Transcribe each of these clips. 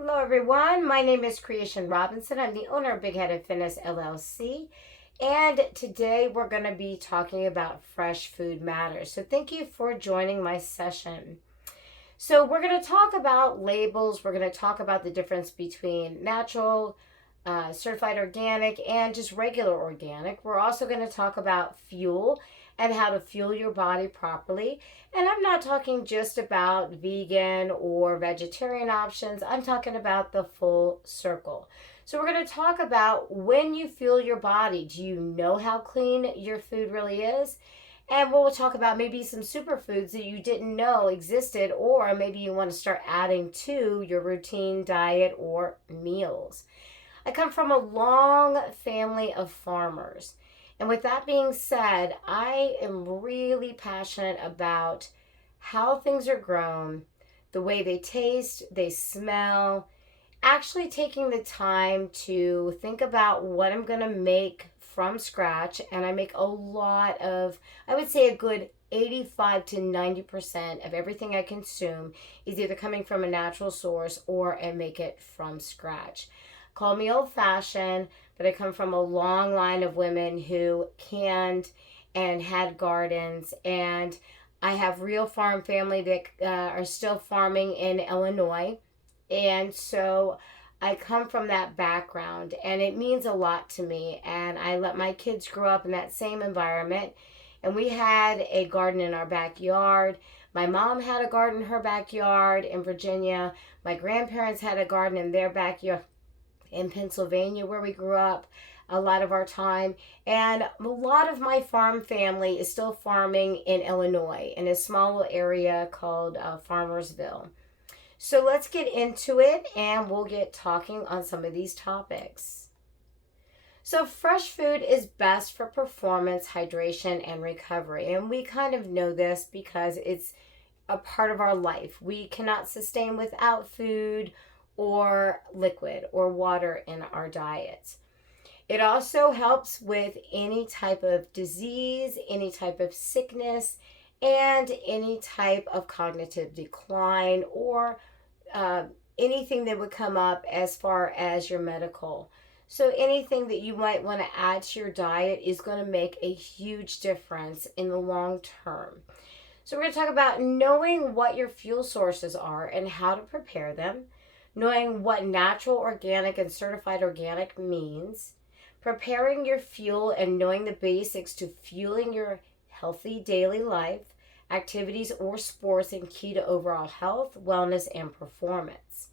Hello, everyone. My name is Creation Robinson. I'm the owner of Big Headed Fitness LLC. And today we're going to be talking about fresh food matters. So, thank you for joining my session. So, we're going to talk about labels. We're going to talk about the difference between natural, certified organic, and just regular organic. We're also going to talk about fuel and how to fuel your body properly. And I'm not talking just about vegan or vegetarian options, I'm talking about the full circle. So, we're going to talk about when you fuel your body. Do you know how clean your food really is? And we'll talk about maybe some superfoods that you didn't know existed, or maybe you want to start adding to your routine diet or meals. I come from a long family of farmers. And with that being said, I am really passionate about how things are grown, the way they taste, they smell, actually taking the time to think about what I'm going to make from scratch. And I make a lot of, I would say a good 85 to 90% of everything I consume is either coming from a natural source or I make it from scratch. Call me old fashioned, but I come from a long line of women who canned and had gardens. And I have real farm family that are still farming in Illinois. And so I come from that background, and it means a lot to me. And I let my kids grow up in that same environment. And we had a garden in our backyard. My mom had a garden in her backyard in Virginia. My grandparents had a garden in their backyard in Pennsylvania, where we grew up a lot of our time. And a lot of my farm family is still farming in Illinois in a small area called Farmersville. So let's get into it and we'll get talking on some of these topics. So, fresh food is best for performance, hydration, and recovery. And we kind of know this because it's a part of our life. We cannot sustain without food or liquid or water in our diets. It also helps with any type of disease, any type of sickness, and any type of cognitive decline or uh, anything that would come up as far as your medical. So, anything that you might want to add to your diet is going to make a huge difference in the long term. So, we're going to talk about knowing what your fuel sources are and how to prepare them, knowing what natural, organic, and certified organic means, preparing your fuel and knowing the basics to fueling your healthy daily life, activities, or sports and key to overall health, wellness, and performance.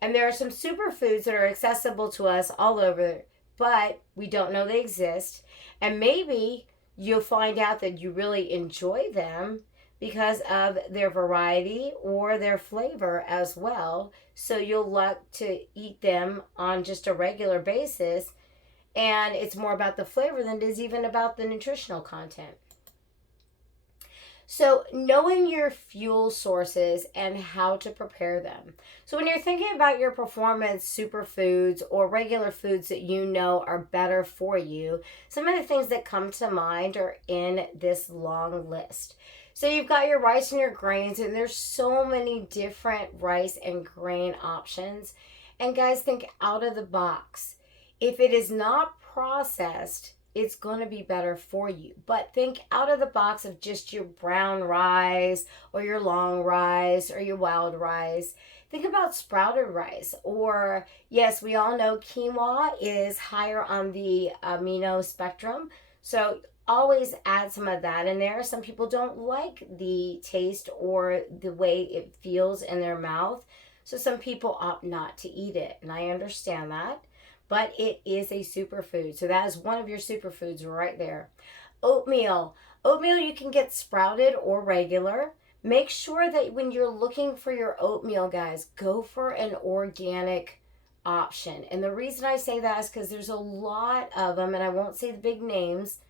And there are some superfoods that are accessible to us all over, but we don't know they exist. And maybe you'll find out that you really enjoy them because of their variety or their flavor as well. So you'll like to eat them on just a regular basis. And it's more about the flavor than it is even about the nutritional content. So, knowing your fuel sources and how to prepare them. So, when you're thinking about your performance superfoods or regular foods that you know are better for you, some of the things that come to mind are in this long list. So, you've got your rice and your grains, and there's so many different rice and grain options. And, guys, think out of the box. If it is not processed, it's going to be better for you. But think out of the box of just your brown rice or your long rice or your wild rice. Think about sprouted rice. Or, yes, we all know quinoa is higher on the amino spectrum. So, always add some of that in there. Some people don't like the taste or the way it feels in their mouth. So, some people opt not to eat it. And I understand that, but it is a superfood. So that is one of your superfoods right there. Oatmeal. Oatmeal you can get sprouted or regular. Make sure that when you're looking for your oatmeal, guys, go for an organic option. And the reason I say that is because there's a lot of them, and I won't say the big names,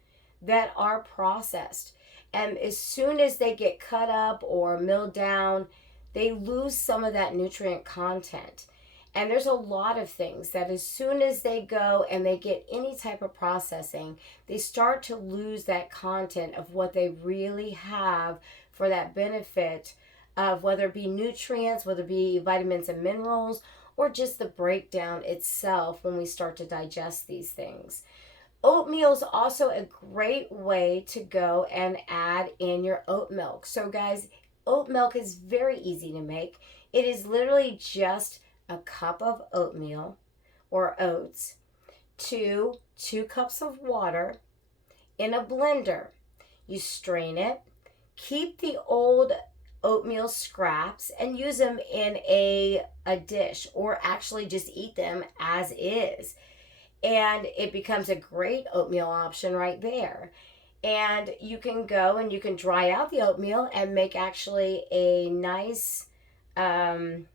that are processed. And as soon as they get cut up or milled down, they lose some of that nutrient content. And there's a lot of things that as soon as they go and they get any type of processing, they start to lose that content of what they really have for that benefit of whether it be nutrients, whether it be vitamins and minerals, or just the breakdown itself when we start to digest these things. Oatmeal is also a great way to go and add in your oat milk. So, guys, oat milk is very easy to make. It is literally just a cup of oatmeal or oats to 2 cups of water in a blender. You strain it, keep the old oatmeal scraps and use them in a dish, or actually just eat them as is. And it becomes a great oatmeal option right there. And you can go and you can dry out the oatmeal and make actually um,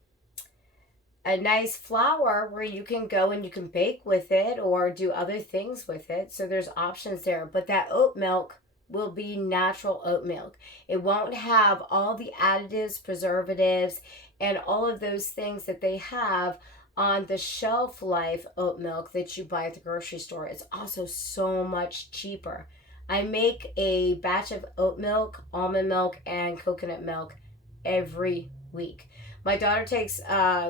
a nice flour where you can go and you can bake with it or do other things with it. So there's options there. But that oat milk will be natural oat milk. It won't have all the additives, preservatives, and all of those things that they have on the shelf life oat milk that you buy at the grocery store. It's also so much cheaper. I make a batch of oat milk, almond milk, and coconut milk every week. My daughter takes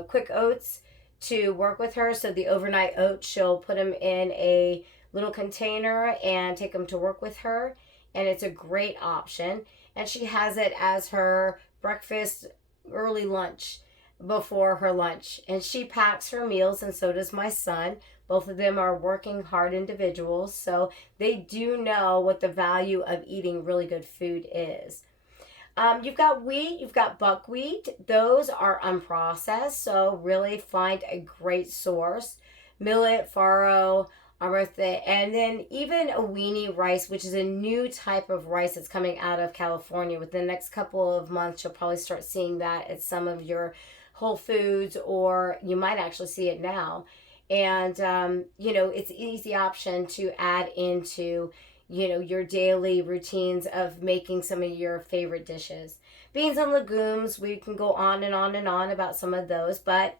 quick oats to work with her. So the overnight oats, she'll put them in a little container and take them to work with her. And it's a great option. And she has it as her breakfast, early lunch before her lunch. And she packs her meals, and so does my son. Both of them are working hard individuals, so they do know what the value of eating really good food is. You've got wheat, you've got buckwheat. Those are unprocessed, so really find a great source. Millet, farro, amartha, and then even a weenie rice, which is a new type of rice that's coming out of California. Within the next couple of months, you'll probably start seeing that at some of your Whole Foods, or you might actually see it now. And, it's an easy option to add into your daily routines of making some of your favorite dishes. Beans and legumes, we can go on and on and on about some of those, but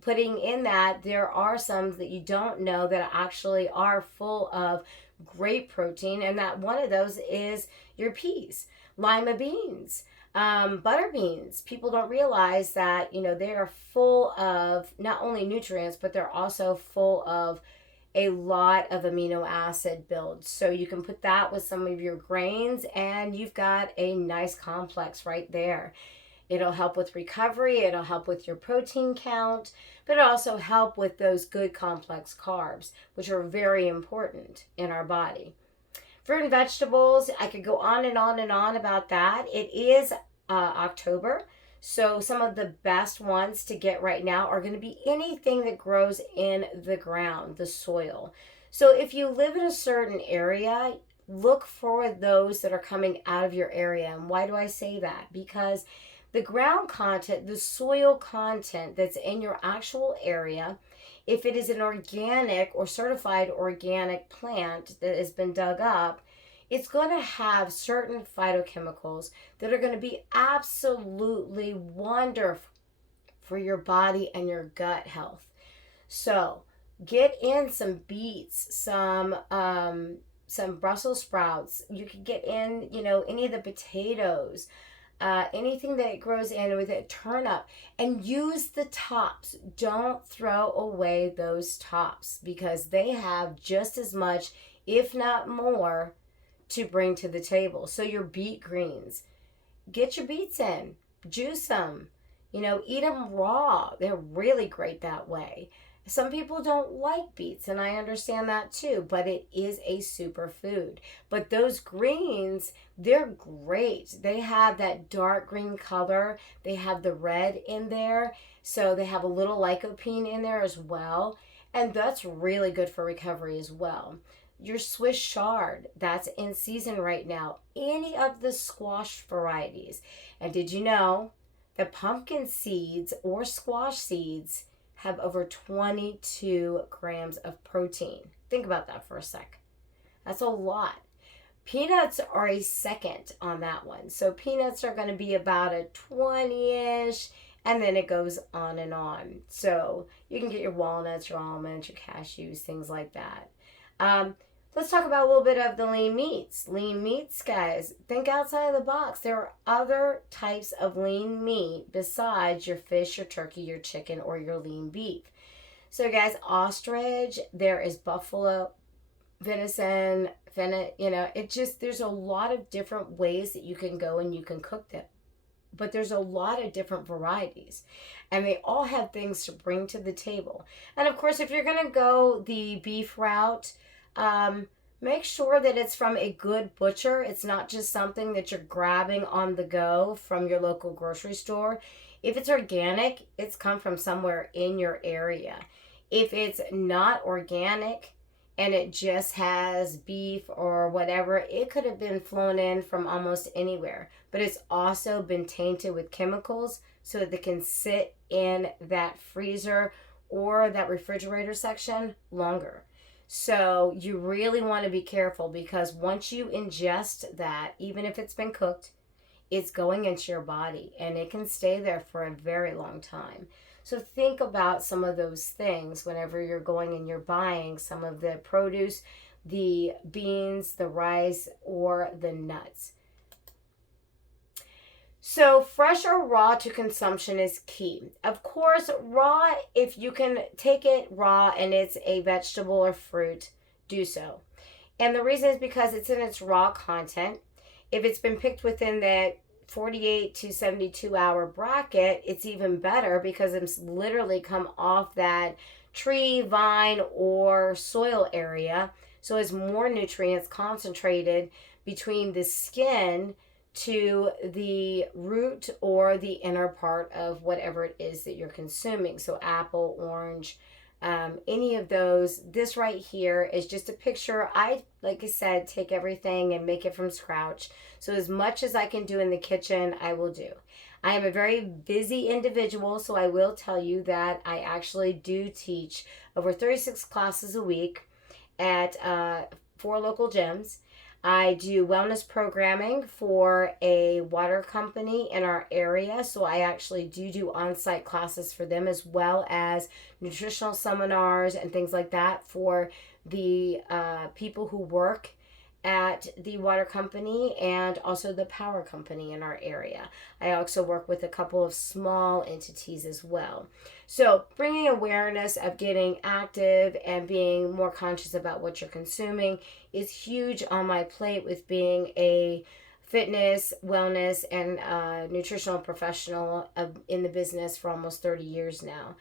putting in that, there are some that you don't know that actually are full of great protein, and that one of those is your peas, lima beans, butter beans. People don't realize that, they are full of not only nutrients, but they're also full of a lot of amino acid builds. So you can put that with some of your grains and you've got a nice complex right there. It'll help with recovery, it'll help with your protein count, but it'll also help with those good complex carbs, which are very important in our body. Fruit and vegetables, I could go on and on and on about that. It is October, so some of the best ones to get right now are going to be anything that grows in the ground, the soil. So if you live in a certain area, look for those that are coming out of your area. And why do I say that? Because the ground content, the soil content that's in your actual area, if it is an organic or certified organic plant that has been dug up, it's going to have certain phytochemicals that are going to be absolutely wonderful for your body and your gut health. So get in some beets, some Brussels sprouts. You can get in, any of the potatoes, anything that grows in with it, turnip, and use the tops. Don't throw away those tops because they have just as much, if not more, to bring to the table. So your beet greens, get your beets in, juice them, eat them raw. They're really great that way. Some people don't like beets, and I understand that too, but it is a superfood. But those greens, they're great. They have that dark green color. They have the red in there. So they have a little lycopene in there as well. And that's really good for recovery as well. Your Swiss chard, that's in season right now. Any of the squash varieties. And did you know that pumpkin seeds or squash seeds have over 22 grams of protein? Think about that for a sec. That's a lot. Peanuts are a second on that one. So peanuts are going to be about a 20-ish, and then it goes on and on. So you can get your walnuts, your almonds, your cashews, things like that. Let's talk about a little bit of the lean meats. Lean meats, guys, think outside of the box. There are other types of lean meat besides your fish, your turkey, your chicken, or your lean beef. So, guys, ostrich, there is buffalo, venison, there's a lot of different ways that you can go and you can cook them. But there's a lot of different varieties, and they all have things to bring to the table. And of course, if you're going to go the beef route, make sure that it's from a good butcher. It's not just something that you're grabbing on the go from your local grocery store. If it's organic, it's come from somewhere in your area. If it's not organic and it just has beef or whatever, it could have been flown in from almost anywhere. But it's also been tainted with chemicals so that it can sit in that freezer or that refrigerator section longer. So you really want to be careful, because once you ingest that, even if it's been cooked, it's going into your body and it can stay there for a very long time. So think about some of those things whenever you're going and you're buying some of the produce, the beans, the rice, or the nuts. So fresh or raw to consumption is key. Of course, raw, if you can take it raw and it's a vegetable or fruit, do so. And the reason is because it's in its raw content. If it's been picked within that 48 to 72 hour bracket, it's even better because it's literally come off that tree, vine, or soil area. So it's more nutrients concentrated between the skin to the root or the inner part of whatever it is that you're consuming. So apple, orange, any of those. This right here is just a picture. Like I said, take everything and make it from scratch. So as much as I can do in the kitchen, I will do. I am a very busy individual, so I will tell you that I actually do teach over 36 classes a week at 4 local gyms. I do wellness programming for a water company in our area, so I actually do on-site classes for them, as well as nutritional seminars and things like that for the people who work at the water company and also the power company in our area. I also work with a couple of small entities as well. So bringing awareness of getting active and being more conscious about what you're consuming is huge on my plate, with being a fitness, wellness, and nutritional professional in the business for almost 30 years now.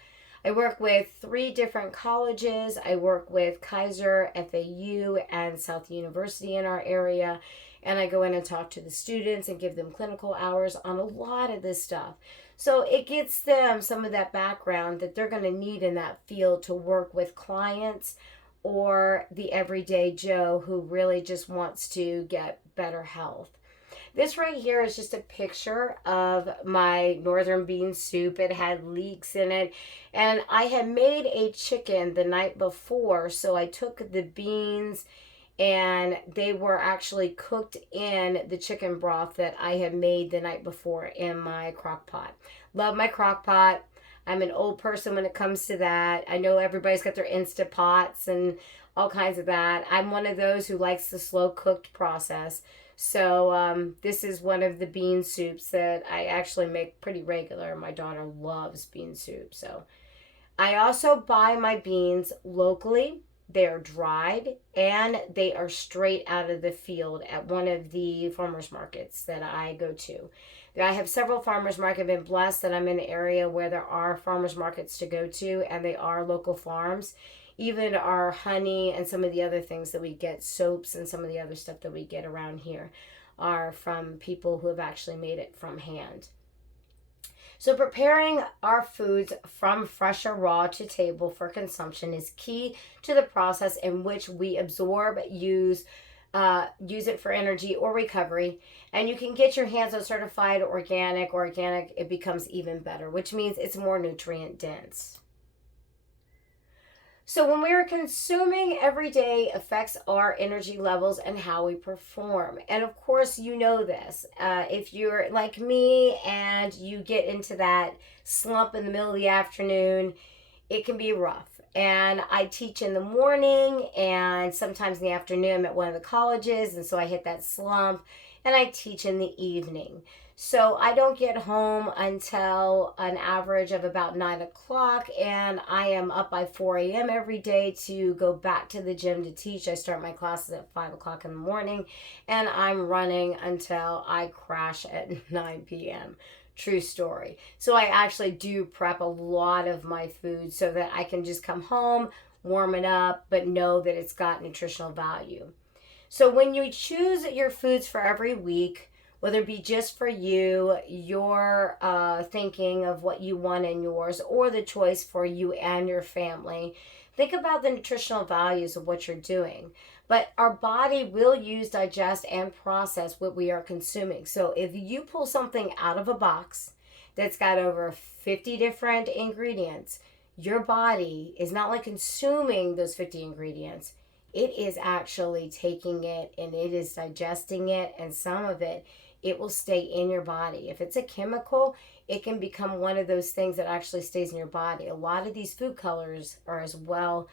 I work with 3 different colleges. I work with Kaiser, FAU, and South University in our area. And I go in and talk to the students and give them clinical hours on a lot of this stuff. So it gets them some of that background that they're going to need in that field to work with clients or the everyday Joe who really just wants to get better health. This right here is just a picture of my northern bean soup. It had leeks in it, and I had made a chicken the night before, so I took the beans and they were actually cooked in the chicken broth that I had made the night before in my crock pot. Love my crock pot. I'm an old person when it comes to that. I know everybody's got their Instant Pots and all kinds of that. I'm one of those who likes the slow cooked process. So this is one of the bean soups that I actually make pretty regular. My daughter loves bean soup. So I also buy my beans locally. They are dried and they are straight out of the field at one of the farmers markets that I go to. I have several farmers markets. I've been blessed that I'm in an area where there are farmers markets to go to, and they are local farms. Even our honey and some of the other things that we get, soaps and some of the other stuff that we get around here, are from people who have actually made it from hand. So preparing our foods from fresh or raw to table for consumption is key to the process in which we absorb, use it for energy or recovery. And you can get your hands on certified organic. It becomes even better, which means it's more nutrient dense. So when we are consuming every day affects our energy levels and how we perform. And of course, you know this. If you're like me and you get into that slump in the middle of the afternoon, it can be rough. And I teach in the morning and sometimes in the afternoon at one of the colleges. And so I hit that slump, and I teach in the evening. So I don't get home until an average of about 9 o'clock, and I am up by 4 a.m. every day to go back to the gym to teach. I start my classes at 5 o'clock in the morning, and I'm running until I crash at 9 p.m. True story. So I actually do prep a lot of my food so that I can just come home, warm it up, but know that it's got nutritional value. So when you choose your foods for every week, whether it be just for you, your thinking of what you want in yours, or the choice for you and your family, think about the nutritional values of what you're doing. But our body will use, digest, and process what we are consuming. So if you pull something out of a box that's got over 50 different ingredients, your body is not like consuming those 50 ingredients. It is actually taking it and it is digesting it, and some of it will stay in your body. If it's a chemical, it can become one of those things that actually stays in your body. A lot of these food colors are as well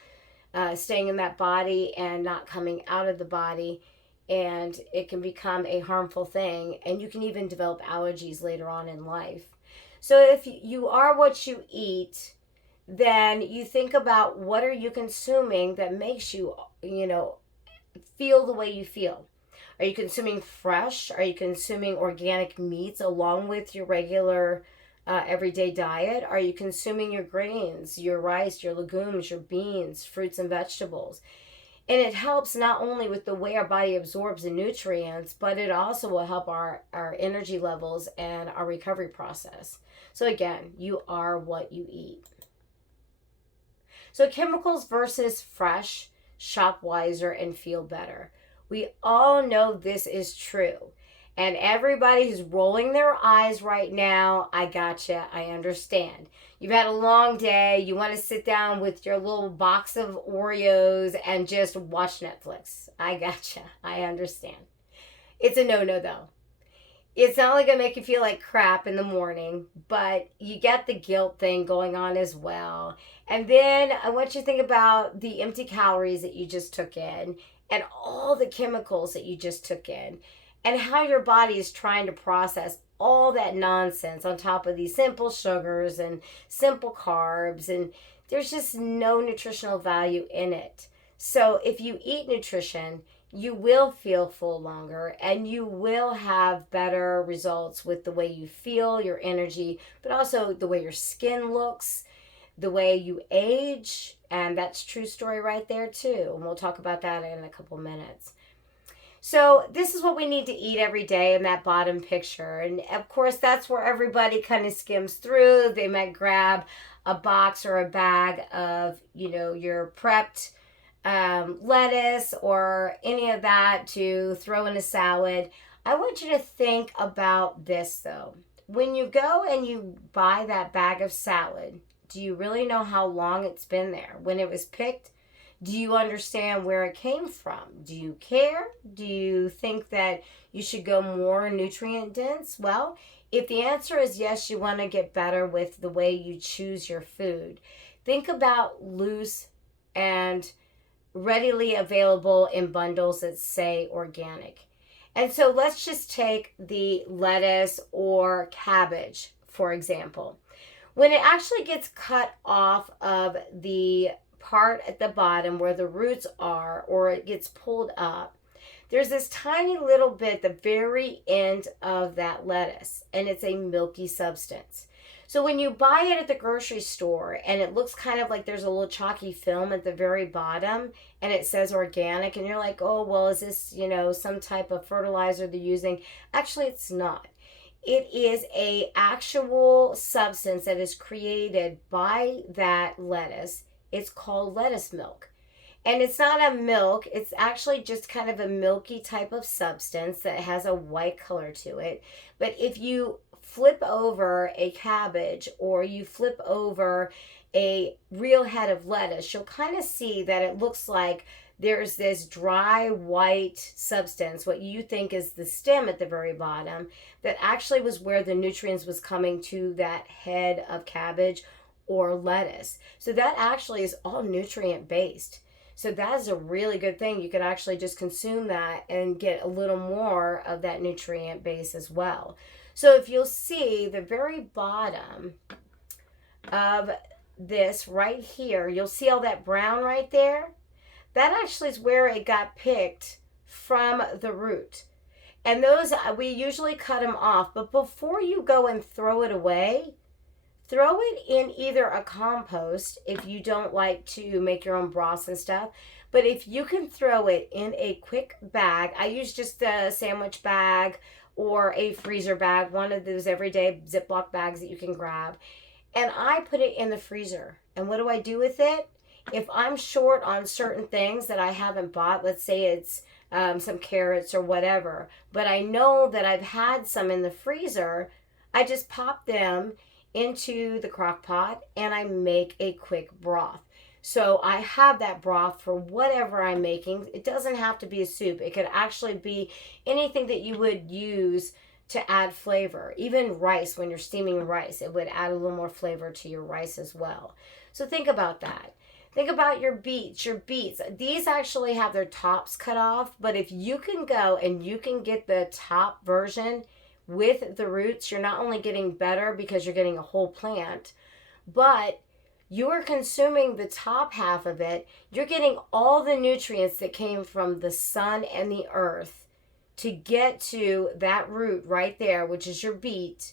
staying in that body and not coming out of the body, and it can become a harmful thing, and you can even develop allergies later on in life. So if you are what you eat, then you think about what are you consuming that makes you, feel the way you feel. Are you consuming fresh? Are you consuming organic meats along with your regular everyday diet? Are you consuming your grains, your rice, your legumes, your beans, fruits and vegetables? And it helps not only with the way our body absorbs the nutrients, but it also will help our energy levels and our recovery process. So again, you are what you eat. So chemicals versus fresh, shop wiser and feel better. We all know this is true. And everybody who's rolling their eyes right now, I gotcha, I understand. You've had a long day, you want to sit down with your little box of Oreos and just watch Netflix. I gotcha, I understand. It's a no-no though. It's not only going to make you feel like crap in the morning, but you get the guilt thing going on as well. And then I want you to think about the empty calories that you just took in and all the chemicals that you just took in and how your body is trying to process all that nonsense on top of these simple sugars and simple carbs, and there's just no nutritional value in it. So if you eat nutrition, you will feel full longer and you will have better results with the way you feel, your energy, but also the way your skin looks, the way you age, and that's true story right there too. And we'll talk about that in a couple minutes. So this is what we need to eat every day in that bottom picture. And of course, that's where everybody kind of skims through. They might grab a box or a bag of, your prepped lettuce or any of that to throw in a salad. I want you to think about this though. When you go and you buy that bag of salad, do you really know how long it's been there? When it was picked, do you understand where it came from? Do you care? Do you think that you should go more nutrient dense? Well, if the answer is yes, you want to get better with the way you choose your food. Think about loose and readily available in bundles that say organic. And so let's just take the lettuce or cabbage, for example. When it actually gets cut off of the part at the bottom where the roots are, or it gets pulled up, there's this tiny little bit at the very end of that lettuce, and it's a milky substance. So when you buy it at the grocery store and it looks kind of like there's a little chalky film at the very bottom and it says organic, and you're like, oh, well, is this, some type of fertilizer they're using? Actually, it's not. It is a actual substance that is created by that lettuce. It's called lettuce milk. And it's not a milk, it's actually just kind of a milky type of substance that has a white color to it. But if you flip over a cabbage or you flip over a real head of lettuce, you'll kind of see that it looks like there's this dry white substance, what you think is the stem at the very bottom, that actually was where the nutrients was coming to that head of cabbage or lettuce. So that actually is all nutrient based. So that is a really good thing. You could actually just consume that and get a little more of that nutrient base as well. So if you'll see the very bottom of this right here, you'll see all that brown right there. That actually is where it got picked from the root. And those, we usually cut them off. But before you go and throw it away, throw it in either a compost if you don't like to make your own broths and stuff. But if you can throw it in a quick bag, I use just a sandwich bag or a freezer bag, one of those everyday Ziploc bags that you can grab. And I put it in the freezer. And what do I do with it? If I'm short on certain things that I haven't bought, let's say it's some carrots or whatever, but I know that I've had some in the freezer, I just pop them into the crock pot and I make a quick broth. So I have that broth for whatever I'm making. It doesn't have to be a soup. It could actually be anything that you would use to add flavor. Even rice, when you're steaming rice, it would add a little more flavor to your rice as well. So think about that. Think about your beets. These actually have their tops cut off, but if you can go and you can get the top version with the roots, you're not only getting better because you're getting a whole plant, but you are consuming the top half of it. You're getting all the nutrients that came from the sun and the earth to get to that root right there, which is your beet.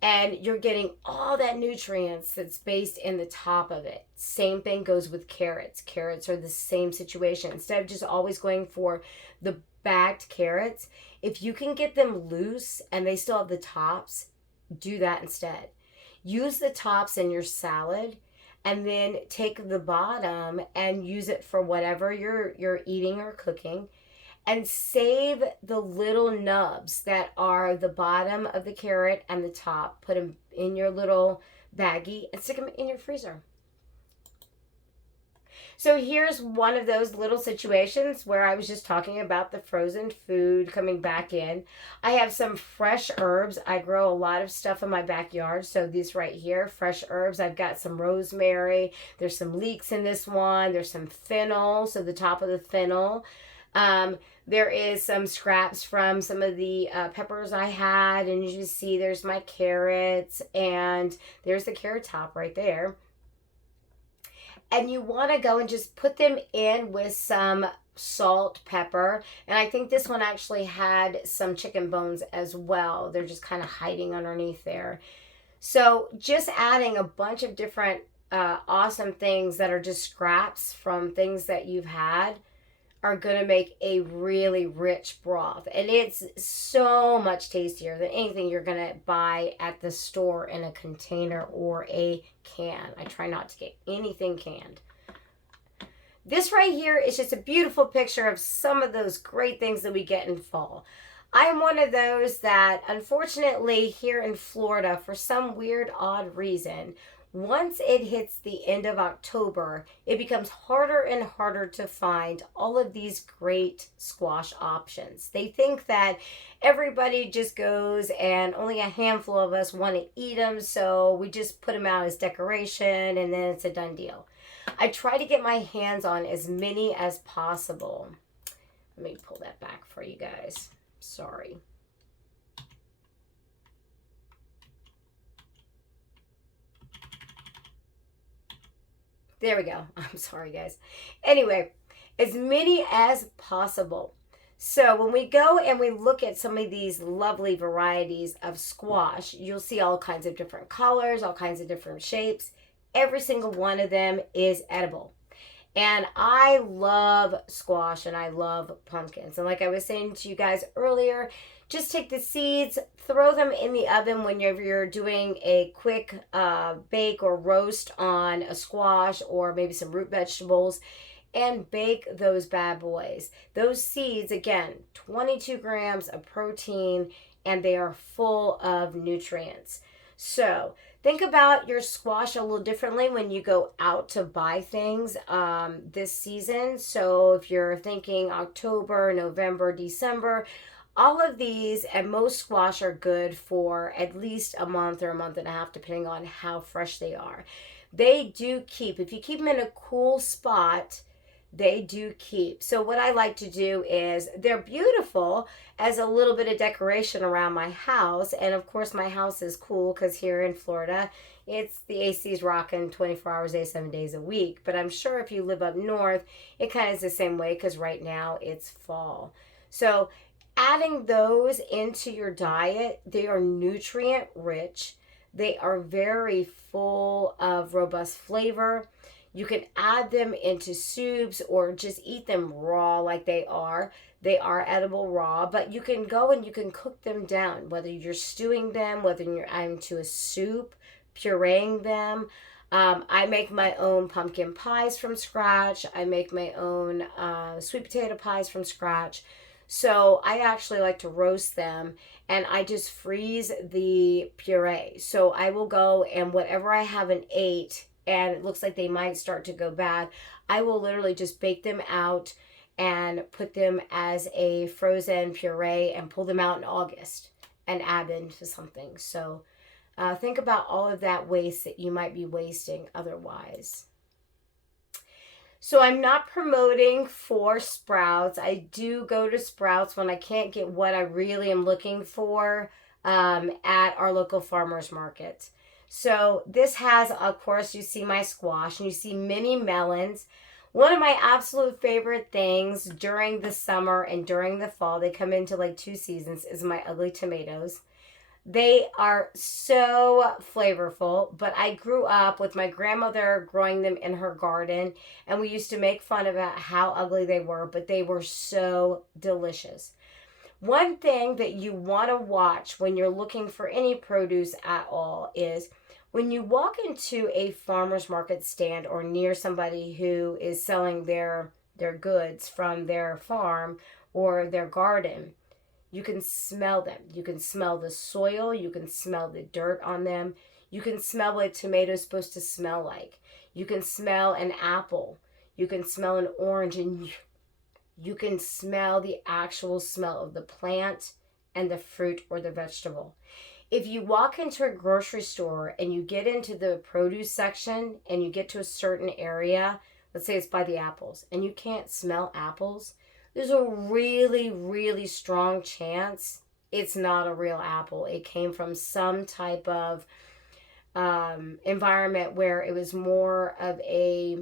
And you're getting all that nutrients that's based in the top of it. Same thing goes with carrots. Carrots are the same situation. Instead of just always going for the bagged carrots, if you can get them loose and they still have the tops, do that instead. Use the tops in your salad and then take the bottom and use it for whatever you're eating or cooking. And save the little nubs that are the bottom of the carrot and the top. Put them in your little baggie and stick them in your freezer. So here's one of those little situations where I was just talking about the frozen food coming back in. I have some fresh herbs. I grow a lot of stuff in my backyard. So these right here, fresh herbs. I've got some rosemary. There's some leeks in this one. There's some fennel. So the top of the fennel. There is some scraps from some of the peppers I had, and you see there's my carrots, and there's the carrot top right there. And you want to go and just put them in with some salt, pepper, and I think this one actually had some chicken bones as well. They're just kind of hiding underneath there. So just adding a bunch of different awesome things that are just scraps from things that you've had are going to make a really rich broth. And it's so much tastier than anything you're going to buy at the store in a container or a can. I try not to get anything canned. This right here is just a beautiful picture of some of those great things that we get in fall. I'm one of those that, unfortunately, here in Florida, for some weird, odd reason, once it hits the end of October, it becomes harder and harder to find all of these great squash options. They think that everybody just goes and only a handful of us want to eat them, so we just put them out as decoration and then it's a done deal. I try to get my hands on as many as possible. Let me pull that back for you guys. Sorry. There we go. I'm sorry, guys. Anyway, as many as possible. So when we go and we look at some of these lovely varieties of squash, you'll see all kinds of different colors, all kinds of different shapes. Every single one of them is edible. And I love squash and I love pumpkins. And like I was saying to you guys earlier, just take the seeds, throw them in the oven whenever you're doing a quick bake or roast on a squash or maybe some root vegetables, and bake those bad boys. Those seeds, again, 22 grams of protein, and they are full of nutrients. So think about your squash a little differently when you go out to buy things this season. So if you're thinking October, November, December, all of these and most squash are good for at least a month or a month and a half, depending on how fresh they are. They do keep, if you keep them in a cool spot, they do keep. So what I like to do is they're beautiful as a little bit of decoration around my house. And of course my house is cool because here in Florida, it's the AC is rocking 24 hours a day, 7 days a week. But I'm sure if you live up north, it kind of is the same way because right now it's fall. So adding those into your diet, they are nutrient rich. They are very full of robust flavor. You can add them into soups or just eat them raw like they are. They are edible raw, but you can go and you can cook them down, whether you're stewing them, whether you're adding to a soup, pureeing them. I make my own pumpkin pies from scratch. I make my own sweet potato pies from scratch. So I actually like to roast them and I just freeze the puree. So I will go and whatever I haven't ate and it looks like they might start to go bad, I will literally just bake them out and put them as a frozen puree and pull them out in August and add them to something. So think about all of that waste that you might be wasting otherwise. So I'm not promoting for Sprouts. I do go to Sprouts when I can't get what I really am looking for at our local farmers market. So this has, of course, you see my squash and you see mini melons. One of my absolute favorite things during the summer and during the fall, they come into like 2 seasons, is my ugly tomatoes. They are so flavorful, but I grew up with my grandmother growing them in her garden, and we used to make fun about how ugly they were, but they were so delicious. One thing that you want to watch when you're looking for any produce at all is when you walk into a farmer's market stand or near somebody who is selling their goods from their farm or their garden, you can smell them. You can smell the soil. You can smell the dirt on them. You can smell what a tomato is supposed to smell like. You can smell an apple. You can smell an orange, and you can smell the actual smell of the plant and the fruit or the vegetable. If you walk into a grocery store and you get into the produce section and you get to a certain area, let's say it's by the apples, and you can't smell apples, there's a really, really strong chance it's not a real apple. It came from some type of environment where it was more of a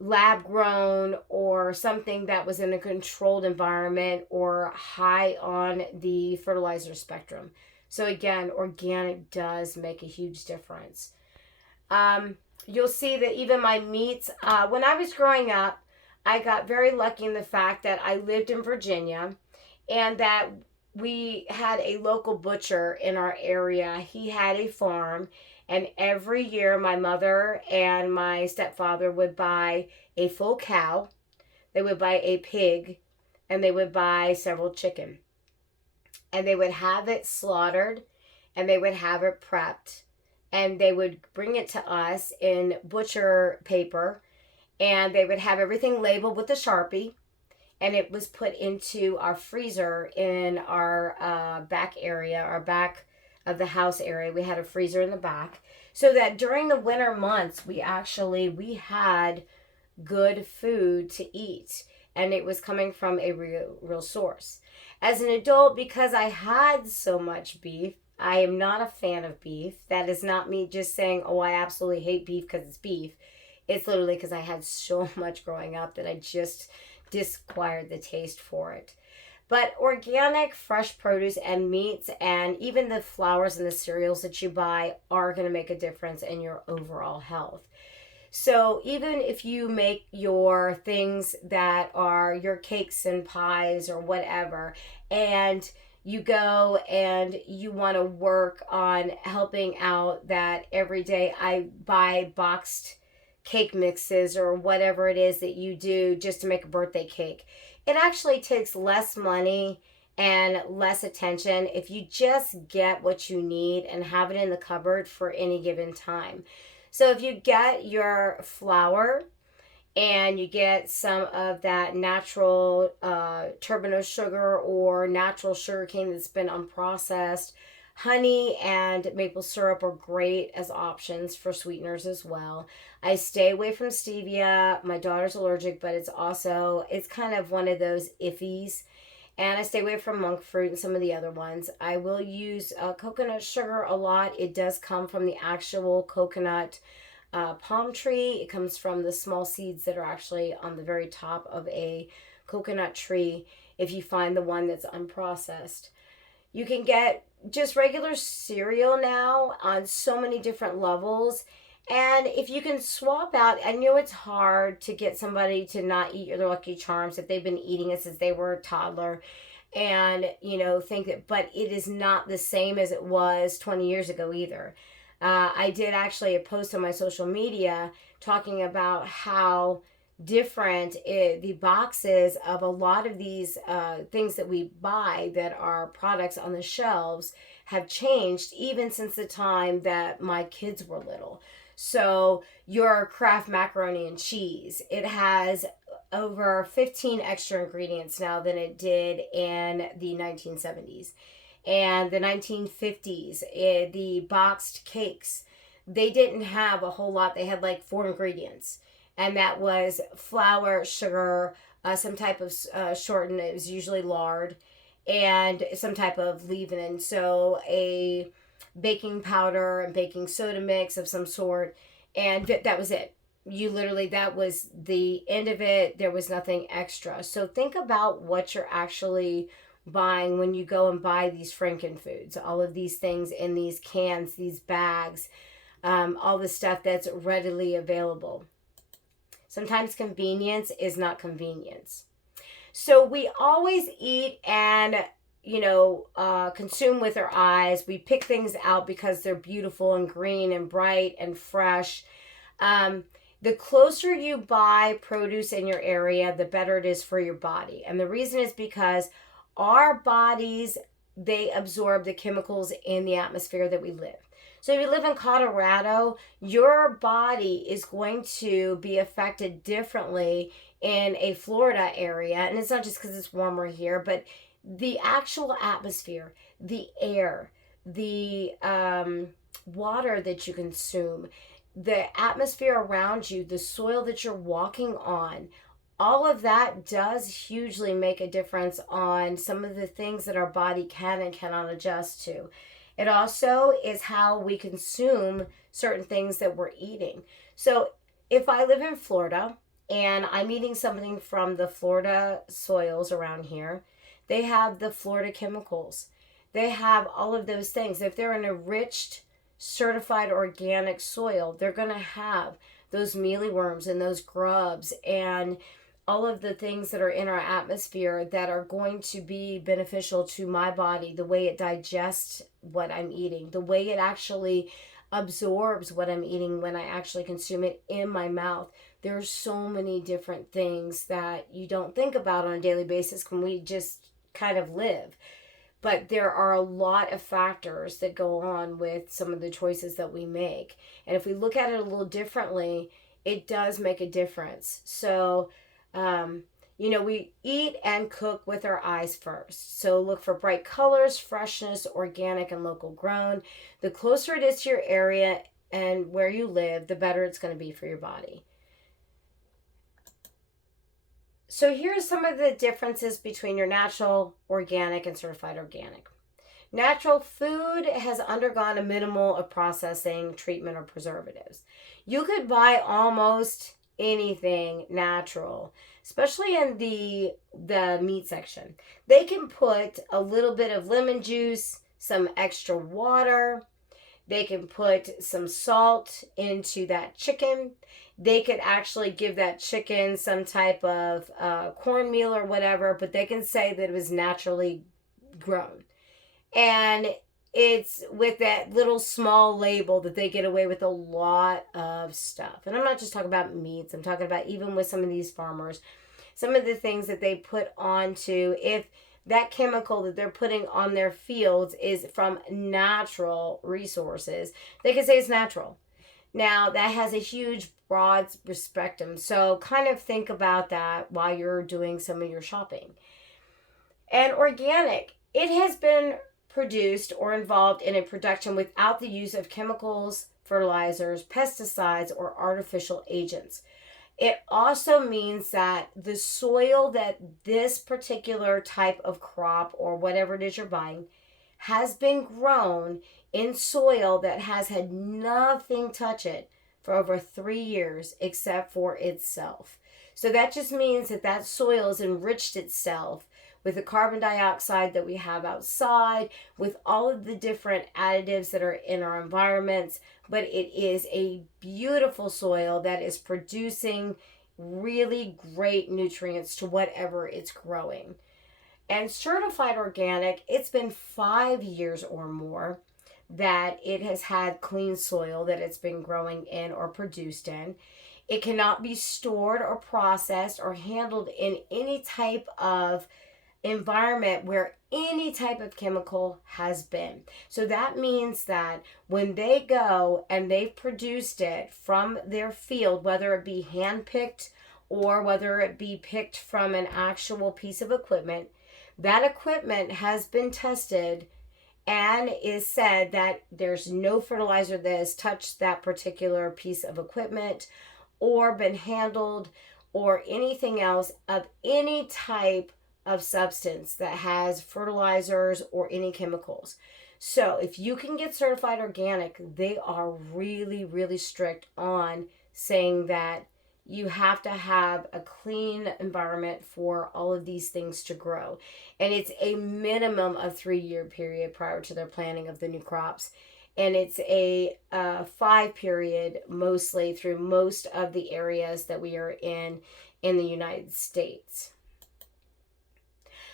lab grown or something that was in a controlled environment or high on the fertilizer spectrum. So again, organic does make a huge difference. You'll see that even my meats, when I was growing up, I got very lucky in the fact that I lived in Virginia and that we had a local butcher in our area. He had a farm, and every year my mother and my stepfather would buy a full cow, they would buy a pig, and they would buy several chicken. And they would have it slaughtered and they would have it prepped and they would bring it to us in butcher paper. And they would have everything labeled with a Sharpie, and it was put into our freezer in our back area, our back of the house area. We had a freezer in the back, so that during the winter months, we had good food to eat, and it was coming from a real source. As an adult, because I had so much beef, I am not a fan of beef. That is not me just saying, oh, I absolutely hate beef because it's beef. It's literally because I had so much growing up that I just disacquired the taste for it. But organic, fresh produce and meats and even the flours and the cereals that you buy are going to make a difference in your overall health. So even if you make your things that are your cakes and pies or whatever, and you go and you want to work on helping out that every day I buy boxed cake mixes or whatever it is that you do just to make a birthday cake. It actually takes less money and less attention if you just get what you need and have it in the cupboard for any given time. So if you get your flour and you get some of that natural turbinose sugar or natural sugar cane that's been unprocessed. Honey and maple syrup are great as options for sweeteners as well. I stay away from stevia. My daughter's allergic, but it's kind of one of those iffies. And I stay away from monk fruit and some of the other ones. I will use coconut sugar a lot. It does come from the actual coconut palm tree. It comes from the small seeds that are actually on the very top of a coconut tree if you find the one that's unprocessed. You can get just regular cereal now on so many different levels. And if you can swap out, I know it's hard to get somebody to not eat your Lucky Charms if they've been eating it since they were a toddler and, think that, but it is not the same as it was 20 years ago either. I did actually a post on my social media talking about how different the boxes of a lot of these things that we buy that are products on the shelves have changed even since the time that my kids were little. So your Kraft macaroni and cheese, it has over 15 extra ingredients now than it did in the 1970s and the 1950s. The boxed cakes, they didn't have a whole lot. They had like 4 ingredients, and that was flour, sugar, some type of shorten. It was usually lard, and some type of leavening. So a baking powder and baking soda mix of some sort, and that was it. That was the end of it. There was nothing extra. So think about what you're actually buying when you go and buy these Frankenfoods, all of these things in these cans, these bags, all the stuff that's readily available. Sometimes convenience is not convenience. So we always eat and consume with our eyes. We pick things out because they're beautiful and green and bright and fresh. The closer you buy produce in your area, the better it is for your body. And the reason is because our bodies, they absorb the chemicals in the atmosphere that we live. So if you live in Colorado, your body is going to be affected differently in a Florida area. And it's not just because it's warmer here, but the actual atmosphere, the air, the water that you consume, the atmosphere around you, the soil that you're walking on, all of that does hugely make a difference on some of the things that our body can and cannot adjust to. It also is how we consume certain things that we're eating. So if I live in Florida and I'm eating something from the Florida soils around here, they have the Florida chemicals. They have all of those things. If they're an enriched, certified organic soil, they're going to have those mealyworms and those grubs and all of the things that are in our atmosphere that are going to be beneficial to my body, the way it digests what I'm eating, the way it actually absorbs what I'm eating when I actually consume it in my mouth. There are so many different things that you don't think about on a daily basis when we just kind of live. But there are a lot of factors that go on with some of the choices that we make. And if we look at it a little differently, it does make a difference. So, we eat and cook with our eyes first. So look for bright colors, freshness, organic, and local grown. The closer it is to your area and where you live, the better it's going to be for your body. So here's some of the differences between your natural, organic, and certified organic. Natural food has undergone a minimal of processing, treatment, or preservatives. You could buy almost anything natural, especially in the meat section. They can put a little bit of lemon juice, some extra water. They can put some salt into that chicken. They could actually give that chicken some type of cornmeal or whatever, but they can say that it was naturally grown. And it's with that little small label that they get away with a lot of stuff. And I'm not just talking about meats. I'm talking about even with some of these farmers, some of the things that they put onto, if that chemical that they're putting on their fields is from natural resources, they can say it's natural. Now, that has a huge, broad spectrum. So, kind of think about that while you're doing some of your shopping. And organic, it has been produced or involved in a production without the use of chemicals, fertilizers, pesticides, or artificial agents. It also means that the soil that this particular type of crop or whatever it is you're buying has been grown in soil that has had nothing touch it for over 3 years except for itself. So that just means that that soil has enriched itself with the carbon dioxide that we have outside, with all of the different additives that are in our environments. But it is a beautiful soil that is producing really great nutrients to whatever it's growing. And certified organic, it's been 5 years or more that it has had clean soil that it's been growing in or produced in. It cannot be stored or processed or handled in any type of environment where any type of chemical has been. So that means that when they go and they've produced it from their field, whether it be hand picked or whether it be picked from an actual piece of equipment, that equipment has been tested and is said that there's no fertilizer that has touched that particular piece of equipment or been handled or anything else of any type of substance that has fertilizers or any chemicals. So if you can get certified organic, they are really, really strict on saying that you have to have a clean environment for all of these things to grow. And it's a minimum of 3 year period prior to their planting of the new crops. And it's a 5 period mostly through most of the areas that we are in the United States.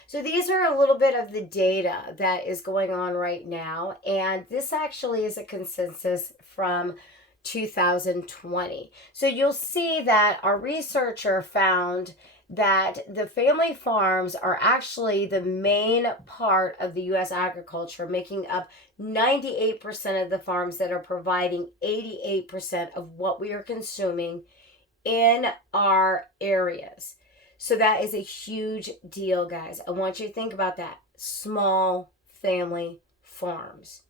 So these are a little bit of the data that is going on right now. And this actually is a consensus from 2020. So you'll see that our researcher found that the family farms are actually the main part of the U.S. agriculture, making up 98% of the farms that are providing 88% of what we are consuming in our areas. So that is a huge deal, guys. I want you to think about that. Small family farms.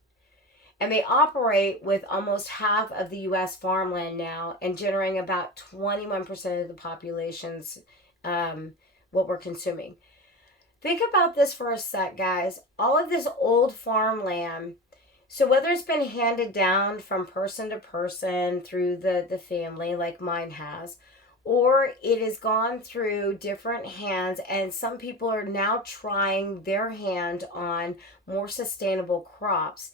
And they operate with almost half of the U.S. farmland now and generating about 21% of the population's what we're consuming. Think about this for a sec, guys. All of this old farmland, so whether it's been handed down from person to person through the family like mine has, or it has gone through different hands, and some people are now trying their hand on more sustainable crops.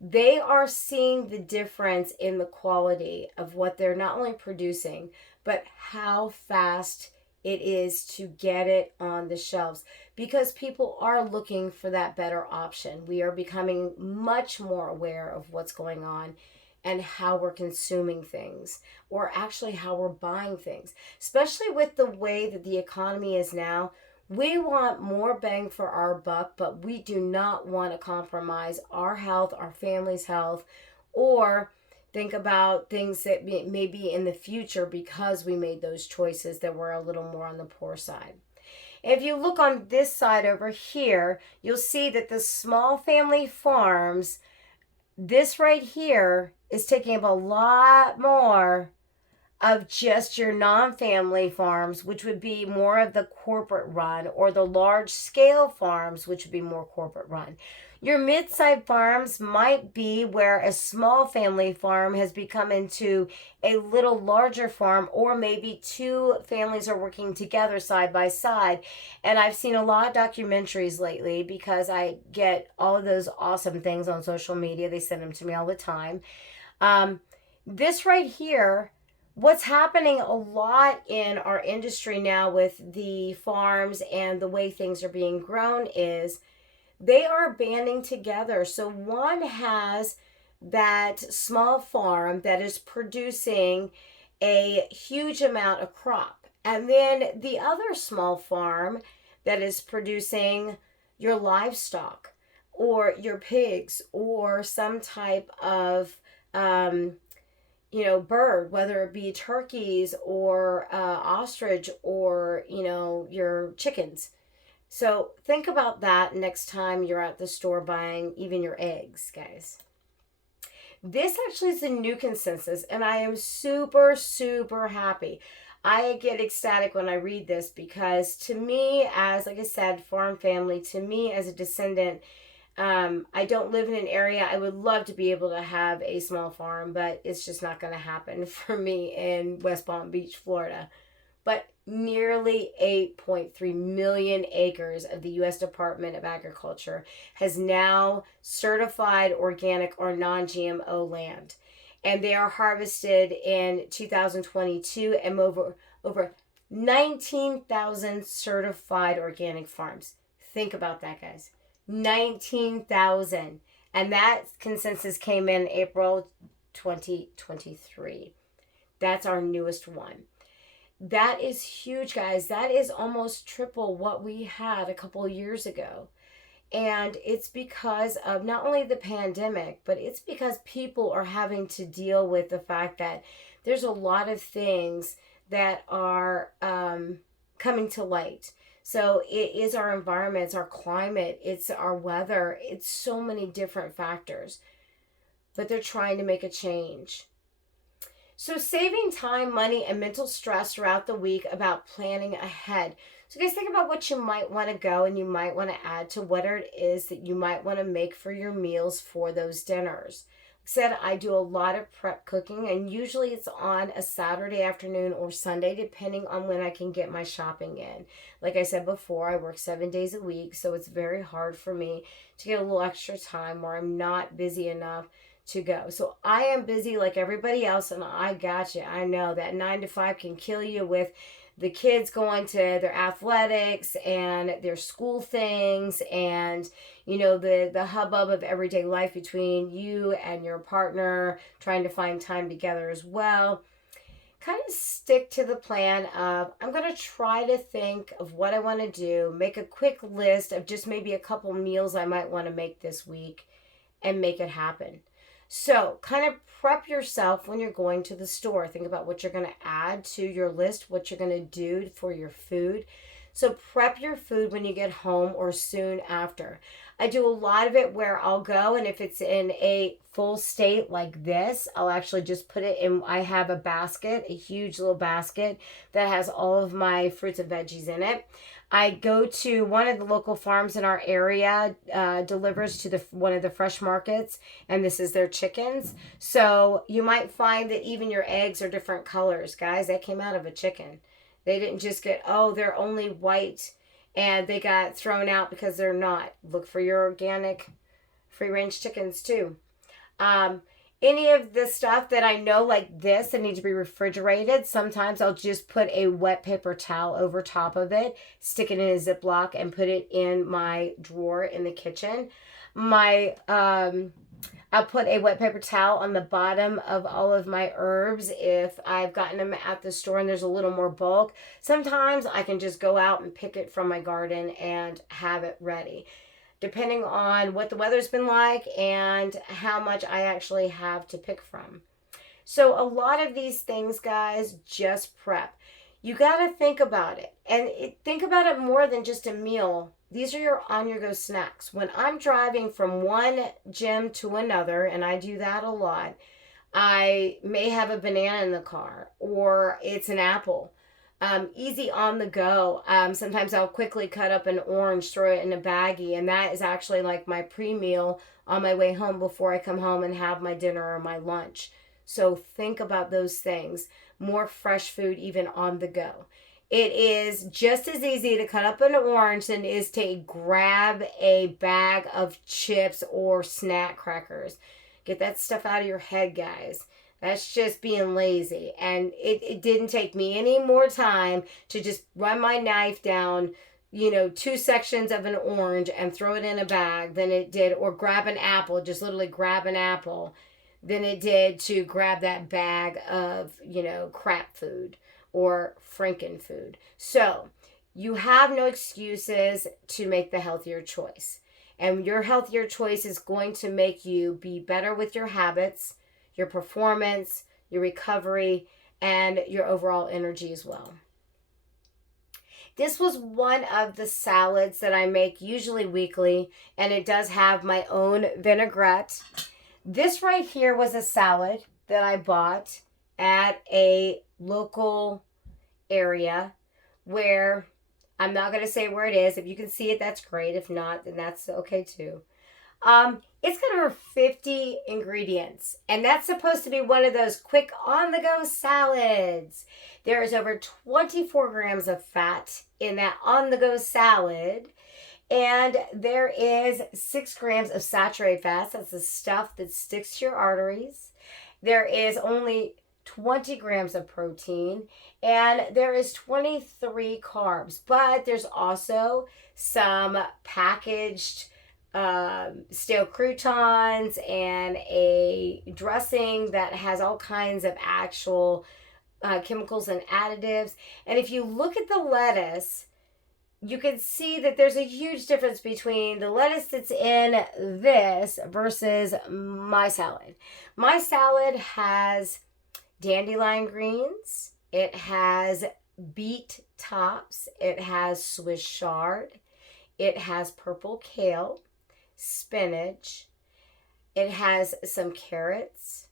They are seeing the difference in the quality of what they're not only producing, but how fast it is to get it on the shelves, because people are looking for that better option. We are becoming much more aware of what's going on and how we're consuming things, or actually how we're buying things, especially with the way that the economy is now. We want more bang for our buck, but we do not want to compromise our health, our family's health, or think about things that may be in the future because we made those choices that were a little more on the poor side. If you look on this side over here, you'll see that the small family farms, this right here is taking up a lot more of just your non-family farms, which would be more of the corporate run, or the large scale farms, which would be more corporate run. Your mid-sized farms might be where a small family farm has become into a little larger farm, or maybe two families are working together side by side. And I've seen a lot of documentaries lately because I get all of those awesome things on social media. They send them to me all the time. This right here, what's happening a lot in our industry now with the farms and the way things are being grown is they are banding together. So one has that small farm that is producing a huge amount of crop, and then the other small farm that is producing your livestock or your pigs or some type of bird, whether it be turkeys or ostrich or, your chickens. So think about that next time you're at the store buying even your eggs, guys. This actually is a new consensus, and I am super, super happy. I get ecstatic when I read this because to me, as like I said, farm family, to me as a descendant, I don't live in an area. I would love to be able to have a small farm, but it's just not going to happen for me in West Palm Beach, Florida. But nearly 8.3 million acres of the U.S. Department of Agriculture has now certified organic or non GMO land. And they are harvested in 2022 and over 19,000 certified organic farms. Think about that, guys. 19,000. And that consensus came in April 2023. That's our newest one. That is huge, guys. That is almost triple what we had a couple of years ago. And it's because of not only the pandemic, but it's because people are having to deal with the fact that there's a lot of things that are coming to light. So it is our environment, it's our climate, it's our weather, it's so many different factors. But they're trying to make a change. So saving time, money, and mental stress throughout the week about planning ahead. So guys, think about what you might want to go and you might want to add to what it is that you might want to make for your meals for those dinners. Like I said, I do a lot of prep cooking, and usually it's on a Saturday afternoon or Sunday, depending on when I can get my shopping in. Like I said before, I work 7 days a week, so it's very hard for me to get a little extra time where I'm not busy enough to go. So I am busy like everybody else, and I got you. I know that 9 to 5 can kill you with the kids going to their athletics and their school things, and the hubbub of everyday life between you and your partner trying to find time together as well. Kind of stick to the plan of, I'm going to try to think of what I want to do, make a quick list of just maybe a couple meals I might want to make this week, and make it happen. So kind of prep yourself when you're going to the store. Think about what you're going to add to your list, what you're going to do for your food. So prep your food when you get home or soon after. I do a lot of it where I'll go, and if it's in a full state like this, I'll actually just put it in. I have a basket, a huge little basket that has all of my fruits and veggies in it. I go to one of the local farms in our area, delivers to one of the fresh markets, and this is their chickens. So you might find that even your eggs are different colors. Guys, that came out of a chicken. They didn't just get, they're only white and they got thrown out because they're not. Look for your organic free-range chickens too. Any of the stuff that I know like this that needs to be refrigerated, sometimes I'll just put a wet paper towel over top of it, stick it in a Ziploc, and put it in my drawer in the kitchen. I'll put a wet paper towel on the bottom of all of my herbs if I've gotten them at the store and there's a little more bulk. Sometimes I can just go out and pick it from my garden and have it ready, depending on what the weather's been like and how much I actually have to pick from. So a lot of these things, guys, just prep. You got to think about it, and think about it more than just a meal. These are your on-your-go snacks. When I'm driving from one gym to another, and I do that a lot, I may have a banana in the car, or it's an apple. Easy on the go. Sometimes I'll quickly cut up an orange, throw it in a baggie, and that is actually like my pre-meal on my way home before I come home and have my dinner or my lunch. So think about those things. More fresh food even on the go. It is just as easy to cut up an orange than it is to grab a bag of chips or snack crackers. Get that stuff out of your head, guys. That's just being lazy. And it didn't take me any more time to just run my knife down, 2 sections of an orange and throw it in a bag than it did, or grab an apple, just literally grab an apple, than it did to grab that bag of, crap food or Franken food. So you have no excuses to make the healthier choice. And your healthier choice is going to make you be better with your habits, your performance, your recovery, and your overall energy as well. This was one of the salads that I make usually weekly, and it does have my own vinaigrette. This right here was a salad that I bought at a local area where I'm not going to say where it is. If you can see it, that's great. If not, then that's okay too. It's got over 50 ingredients, and that's supposed to be one of those quick on-the-go salads. There is over 24 grams of fat in that on-the-go salad, and there is 6 grams of saturated fats. That's the stuff that sticks to your arteries. There is only 20 grams of protein, and there is 23 carbs, but there's also some packaged stale croutons and a dressing that has all kinds of actual chemicals and additives. And if you look at the lettuce, you can see that there's a huge difference between the lettuce that's in this versus my salad. My salad has dandelion greens, it has beet tops, it has Swiss chard, it has purple kale, spinach, it has some carrots,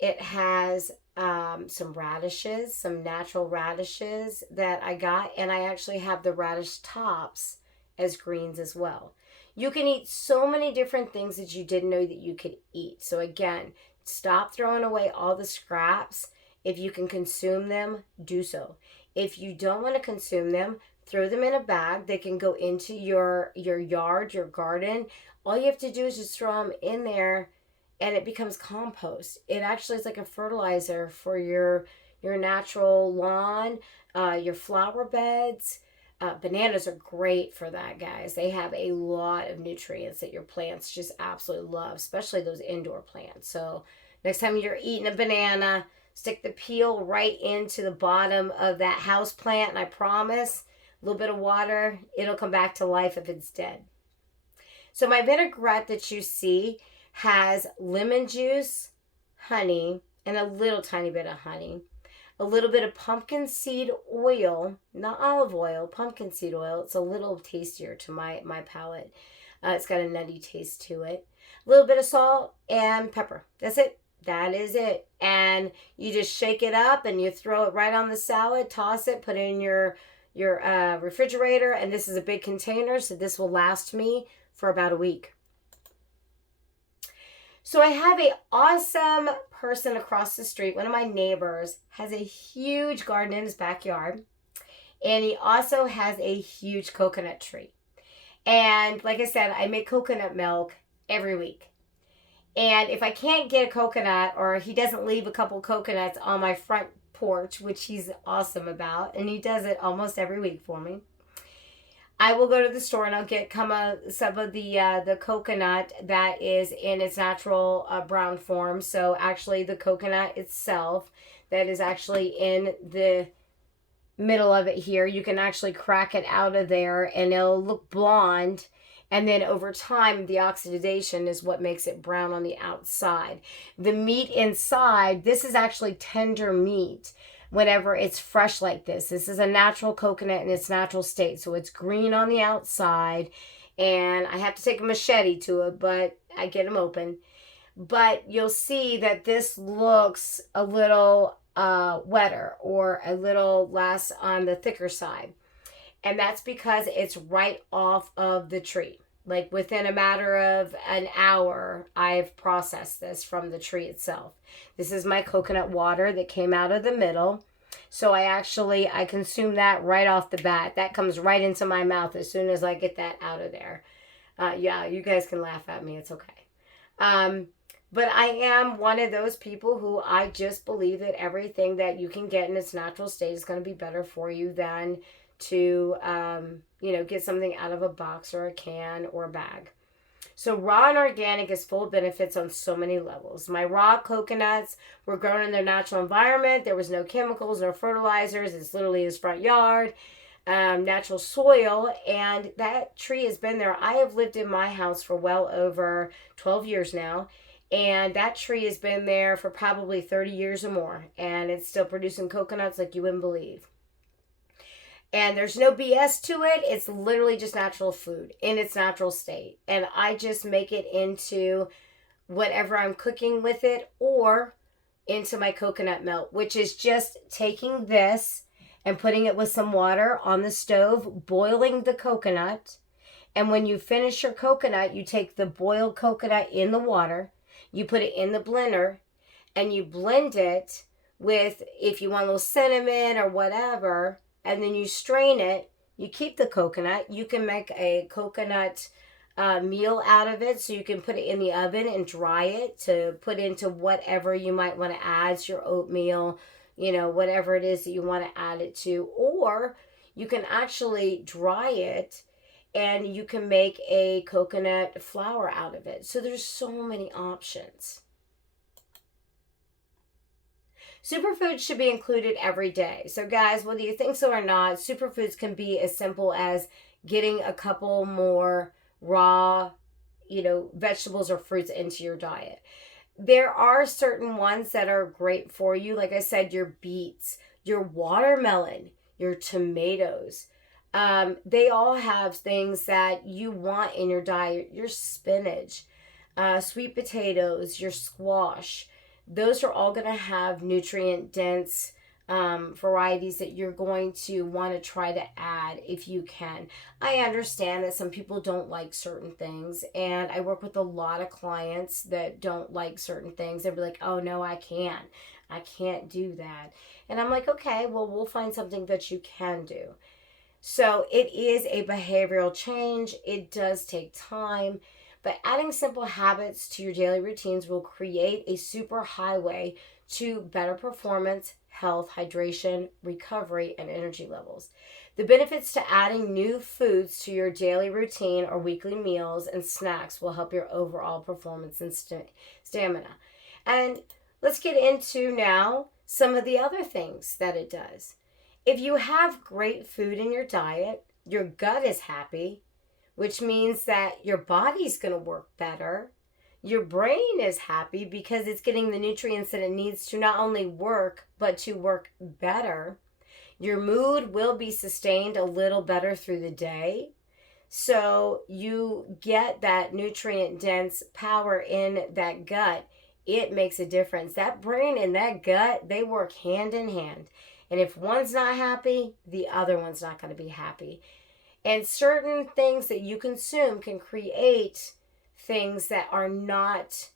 it has some radishes, some natural radishes that I got, and I actually have the radish tops as greens as well. You can eat so many different things that you didn't know that you could eat. So again, stop throwing away all the scraps. If you can consume them, do so. If you don't want to consume them, throw them in a bag. They can go into your yard, your garden. All you have to do is just throw them in there, and it becomes compost. It actually is like a fertilizer for your natural lawn, your flower beds. Bananas are great for that, guys. They have a lot of nutrients that your plants just absolutely love, especially those indoor plants. So next time you're eating a banana, stick the peel right into the bottom of that house plant, and I promise, a little bit of water, it'll come back to life if it's dead. So my vinaigrette that you see has lemon juice, honey, and a little tiny bit of honey, a little bit of pumpkin seed oil, not olive oil, pumpkin seed oil. It's a little tastier to my palate. It's got a nutty taste to it. A little bit of salt and pepper. That's it. That is it. And you just shake it up and you throw it right on the salad, toss it, put it in your refrigerator. And this is a big container, so this will last me for about a week. So I have an awesome person across the street. One of my neighbors has a huge garden in his backyard. And he also has a huge coconut tree. And like I said, I make coconut milk every week. And if I can't get a coconut, or he doesn't leave a couple coconuts on my front porch, which he's awesome about, and he does it almost every week for me, I will go to the store and I'll get some of the coconut that is in its natural brown form. So actually the coconut itself that is actually in the middle of it here, you can actually crack it out of there and it'll look blonde. And then over time, the oxidation is what makes it brown on the outside. The meat inside, this is actually tender meat whenever it's fresh like this. This is a natural coconut in its natural state. So it's green on the outside. And I have to take a machete to it, but I get them open. But you'll see that this looks a little wetter or a little less on the thicker side. And that's because it's right off of the tree. Like within a matter of an hour, I've processed this from the tree itself. This is my coconut water that came out of the middle. So I consume that right off the bat. That comes right into my mouth as soon as I get that out of there. Yeah, you guys can laugh at me. It's okay. But I am one of those people who I just believe that everything that you can get in its natural state is going to be better for you than to get something out of a box or a can or a bag. So raw and organic is full of benefits on so many levels. My raw coconuts were grown in their natural environment. There was no chemicals, no fertilizers. It's literally his front yard, natural soil, and that tree has been there. I have lived in my house for well over 12 years now, And that tree has been there for probably 30 years or more, and it's still producing coconuts like you wouldn't believe. And there's no BS to it. It's literally just natural food in its natural state. And I just make it into whatever I'm cooking with it, or into my coconut milk, which is just taking this and putting it with some water on the stove, boiling the coconut. And when you finish your coconut, you take the boiled coconut in the water, you put it in the blender, and you blend it with, if you want a little cinnamon or whatever, and then you strain it. You keep the coconut. You can make a coconut meal out of it, so you can put it in the oven and dry it to put into whatever you might want to add to your oatmeal, whatever it is that you want to add it to. Or you can actually dry it and you can make a coconut flour out of it. So there's so many options. Superfoods should be included every day. So guys, whether you think so or not, superfoods can be as simple as getting a couple more raw, vegetables or fruits into your diet. There are certain ones that are great for you. Like I said, your beets, your watermelon, your tomatoes. They all have things that you want in your diet. Your spinach, sweet potatoes, your squash. Those are all going to have nutrient dense varieties that you're going to want to try to add if you can. I understand that some people don't like certain things, and I work with a lot of clients that don't like certain things. They'll be like, oh no, I can't do that. And I'm like, okay, well, we'll find something that you can do. So it is a behavioral change. It does take time. But adding simple habits to your daily routines will create a super highway to better performance, health, hydration, recovery, and energy levels. The benefits to adding new foods to your daily routine or weekly meals and snacks will help your overall performance and stamina. And let's get into now some of the other things that it does. If you have great food in your diet, your gut is happy, which means that your body's going to work better. Your brain is happy because it's getting the nutrients that it needs to not only work, but to work better. Your mood will be sustained a little better through the day. So you get that nutrient dense power in that gut. It makes a difference. That brain and that gut, they work hand in hand. And if one's not happy, the other one's not going to be happy. And certain things that you consume can create things that are not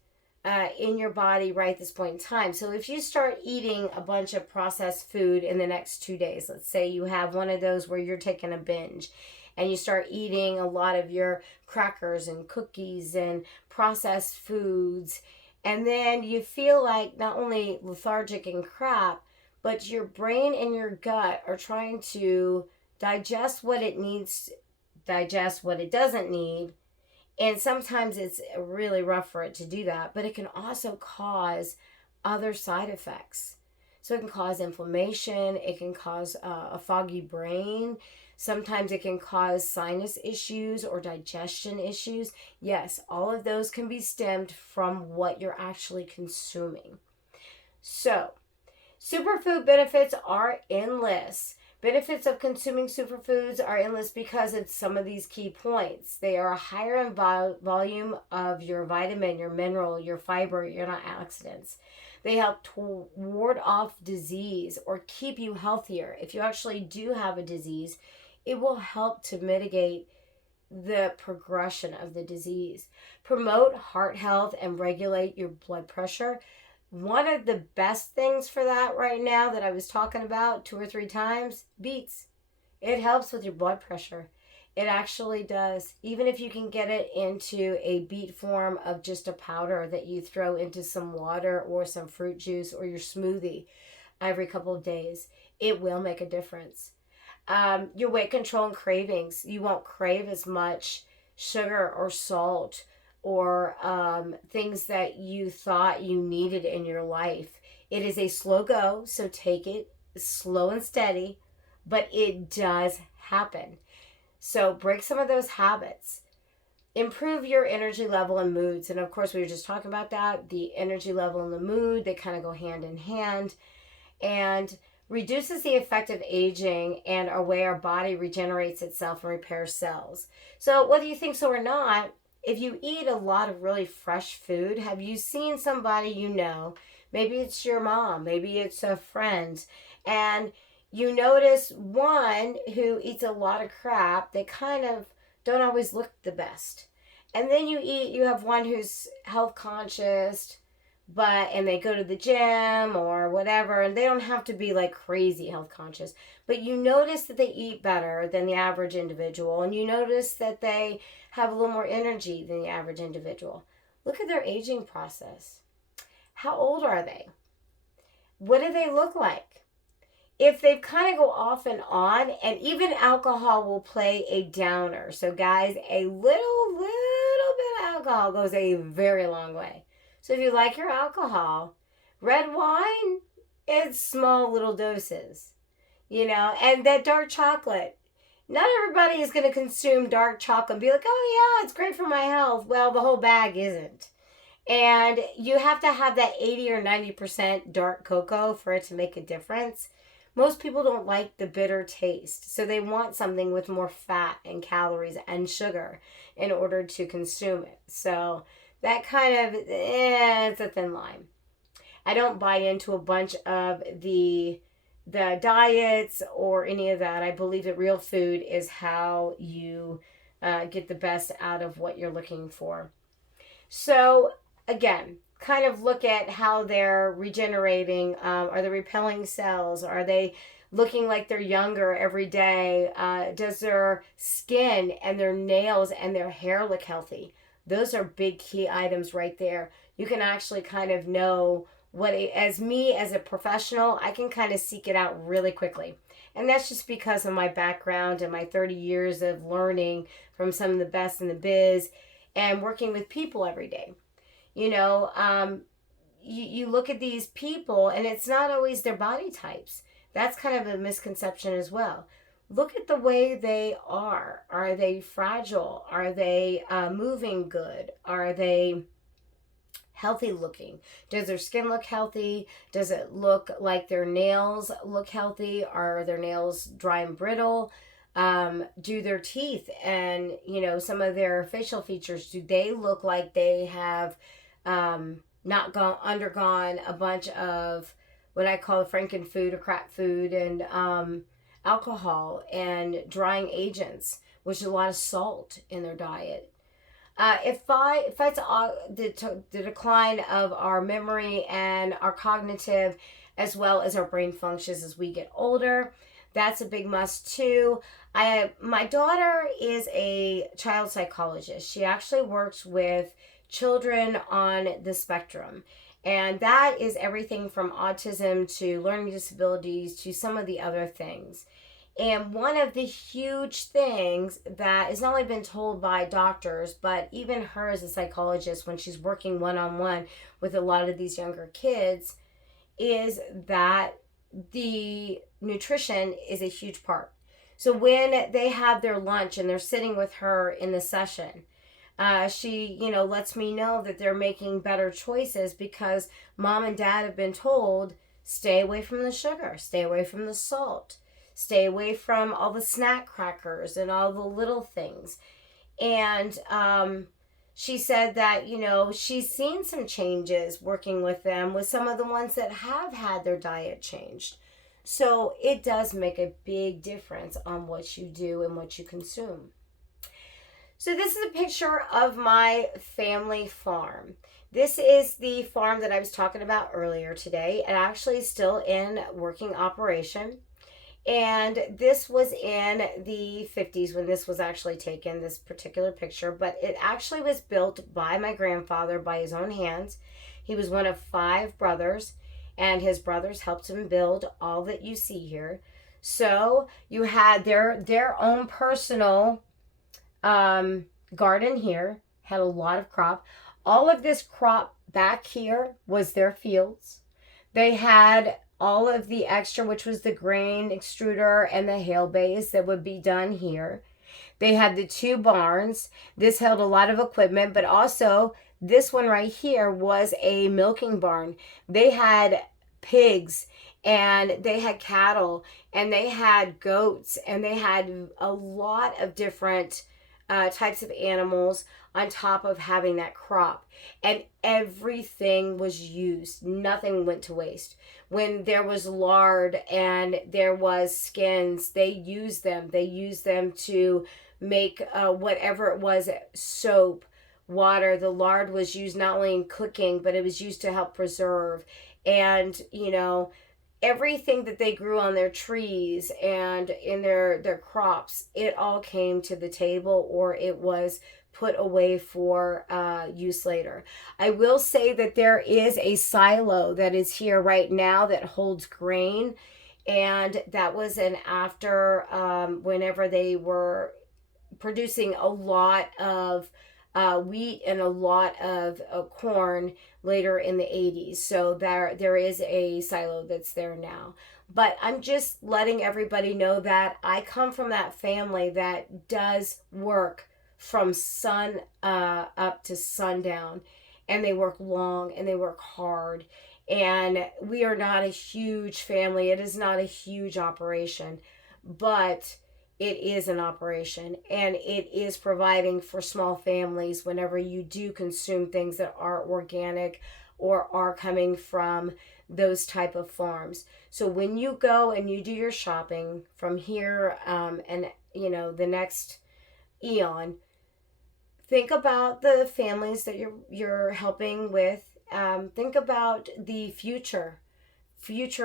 in your body right at this point in time. So if you start eating a bunch of processed food in the next 2 days, let's say you have one of those where you're taking a binge and you start eating a lot of your crackers and cookies and processed foods, and then you feel like not only lethargic and crap, but your brain and your gut are trying to digest what it needs, digest what it doesn't need. And sometimes it's really rough for it to do that, but it can also cause other side effects. So it can cause inflammation, it can cause a foggy brain. Sometimes it can cause sinus issues or digestion issues. Yes, all of those can be stemmed from what you're actually consuming. So, superfood benefits are endless. Benefits of consuming superfoods are endless because of some of these key points. They are higher in volume of your vitamin, your mineral, your fiber, your antioxidants. They help to ward off disease or keep you healthier. If you actually do have a disease, it will help to mitigate the progression of the disease. Promote heart health and regulate your blood pressure. One of the best things for that right now that I was talking about 2 or 3 times, beets. It helps with your blood pressure. It actually does. Even if you can get it into a beet form of just a powder that you throw into some water or some fruit juice or your smoothie every couple of days, it will make a difference. Your weight control and cravings. You won't crave as much sugar or salt or things that you thought you needed in your life. It is a slow go, so take it slow and steady, but it does happen. So break some of those habits. improve your energy level and moods. And of course, we were just talking about that. The energy level and the mood, they kind of go hand in hand. And reduces the effect of aging and our way our body regenerates itself and repairs cells. So whether you think so or not, if you eat a lot of really fresh food, have you seen somebody you know, maybe it's your mom, maybe it's a friend, and you notice one who eats a lot of crap, they kind of don't always look the best. And then you have one who's health conscious, and they go to the gym or whatever, and they don't have to be like crazy health conscious, but you notice that they eat better than the average individual, and you notice that they have a little more energy than the average individual. Look at their aging process. How old are they? What do they look like? If they kind of go off and on, and even alcohol will play a downer. So guys, a little bit of alcohol goes a very long way. So if you like your alcohol, red wine, it's small little doses, and that dark chocolate. Not everybody is going to consume dark chocolate and be like, oh yeah, it's great for my health. Well, the whole bag isn't. And you have to have that 80 or 90% dark cocoa for it to make a difference. Most people don't like the bitter taste, so they want something with more fat and calories and sugar in order to consume it. So that kind of, it's a thin line. I don't buy into a bunch of the diets or any of that. I believe that real food is how you get the best out of what you're looking for. So again, kind of look at how they're regenerating. Are they repelling cells? Are they looking like they're younger every day? Does their skin and their nails and their hair look healthy? Those are big key items right there. You can actually kind of know as a professional, I can kind of seek it out really quickly. And that's just because of my background and my 30 years of learning from some of the best in the biz and working with people every day. You look at these people, and it's not always their body types. That's kind of a misconception as well. Look at the way they are. Are they fragile? Are they moving good? Are they healthy looking? Does their skin look healthy? Does it look like their nails look healthy? Are their nails dry and brittle? Do their teeth and, some of their facial features, do they look like they have not undergone a bunch of what I call frankenfood or crap food and alcohol and drying agents, which is a lot of salt in their diet. It fights the decline of our memory and our cognitive as well as our brain functions as we get older. That's a big must too. My daughter is a child psychologist. She actually works with children on the spectrum. And that is everything from autism to learning disabilities to some of the other things. And one of the huge things that has not only been told by doctors, but even her as a psychologist when she's working one-on-one with a lot of these younger kids, is that the nutrition is a huge part. So when they have their lunch and they're sitting with her in the session, she, lets me know that they're making better choices because mom and dad have been told, stay away from the sugar, stay away from the salt, stay away from all the snack crackers and all the little things. And she said that, she's seen some changes working with them with some of the ones that have had their diet changed. So it does make a big difference on what you do and what you consume. So this is a picture of my family farm. This is the farm that I was talking about earlier today. It actually is still in working operation. And this was in the 50s when this was actually taken, this particular picture. But it actually was built by my grandfather by his own hands. He was one of 5 brothers, and his brothers helped him build all that you see here. So you had their own personal garden here, had a lot of crop. All of this crop back here was their fields. They had all of the extra, which was the grain extruder and the hail bales that would be done here. They had the 2 barns. This held a lot of equipment, but also this one right here was a milking barn. They had pigs and they had cattle and they had goats and they had a lot of different types of animals on top of having that crop. And everything was used, nothing went to waste. When there was lard and there was skins, they used them. They used them to make whatever it was, soap, water. The lard was used not only in cooking, but it was used to help preserve. And, everything that they grew on their trees and in their crops, it all came to the table, or it was put away for use later. I will say that there is a silo that is here right now that holds grain, and that was an after whenever they were producing a lot of wheat and a lot of corn later in the 80s. So there is a silo that's there now. But I'm just letting everybody know that I come from that family that does work from sun up to sundown, and they work long and they work hard. And we are not a huge family. It is not a huge operation, but it is an operation, and it is providing for small families whenever you do consume things that are organic or are coming from those type of farms. So when you go and you do your shopping from here and the next eon, think about the families that you're helping with. Think about the future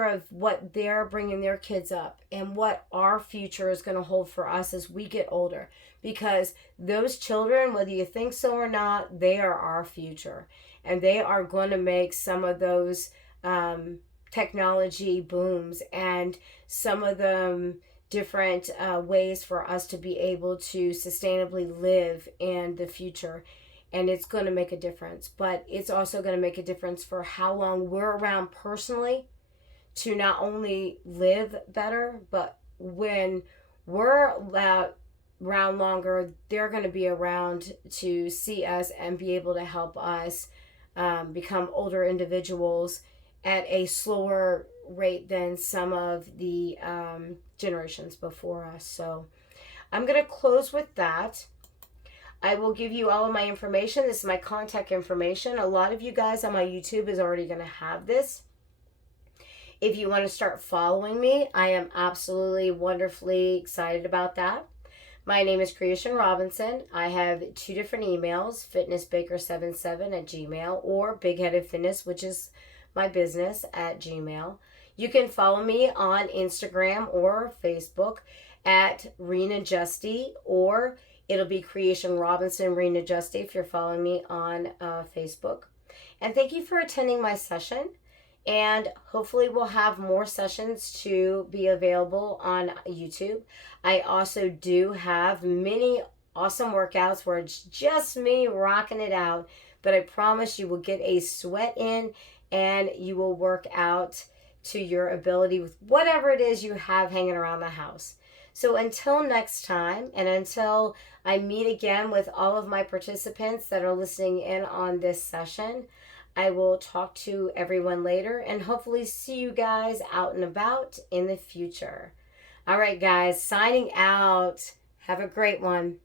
of what they're bringing their kids up and what our future is going to hold for us as we get older, because those children, whether you think so or not, they are our future, and they are going to make some of those technology booms and some of them different ways for us to be able to sustainably live in the future. And it's going to make a difference, but it's also going to make a difference for how long we're around personally to not only live better, but when we're around longer, they're going to be around to see us and be able to help us become older individuals at a slower rate than some of the generations before us. So I'm going to close with that. I will give you all of my information. This is my contact information. A lot of you guys on my YouTube is already going to have this. If you want to start following me, I am absolutely wonderfully excited about that. My name is Creation Robinson. I have 2 different emails, fitnessbaker77@gmail or Bigheaded Fitness, which is my business, at Gmail. You can follow me on Instagram or Facebook at Rena Justy, or it'll be Creation Robinson Rena Justy if you're following me on Facebook. And thank you for attending my session. And hopefully we'll have more sessions to be available on YouTube. I also do have many awesome workouts where it's just me rocking it out. But I promise you will get a sweat in and you will work out to your ability with whatever it is you have hanging around the house. So until next time, and until I meet again with all of my participants that are listening in on this session, I will talk to everyone later and hopefully see you guys out and about in the future. All right, guys, signing out. Have a great one.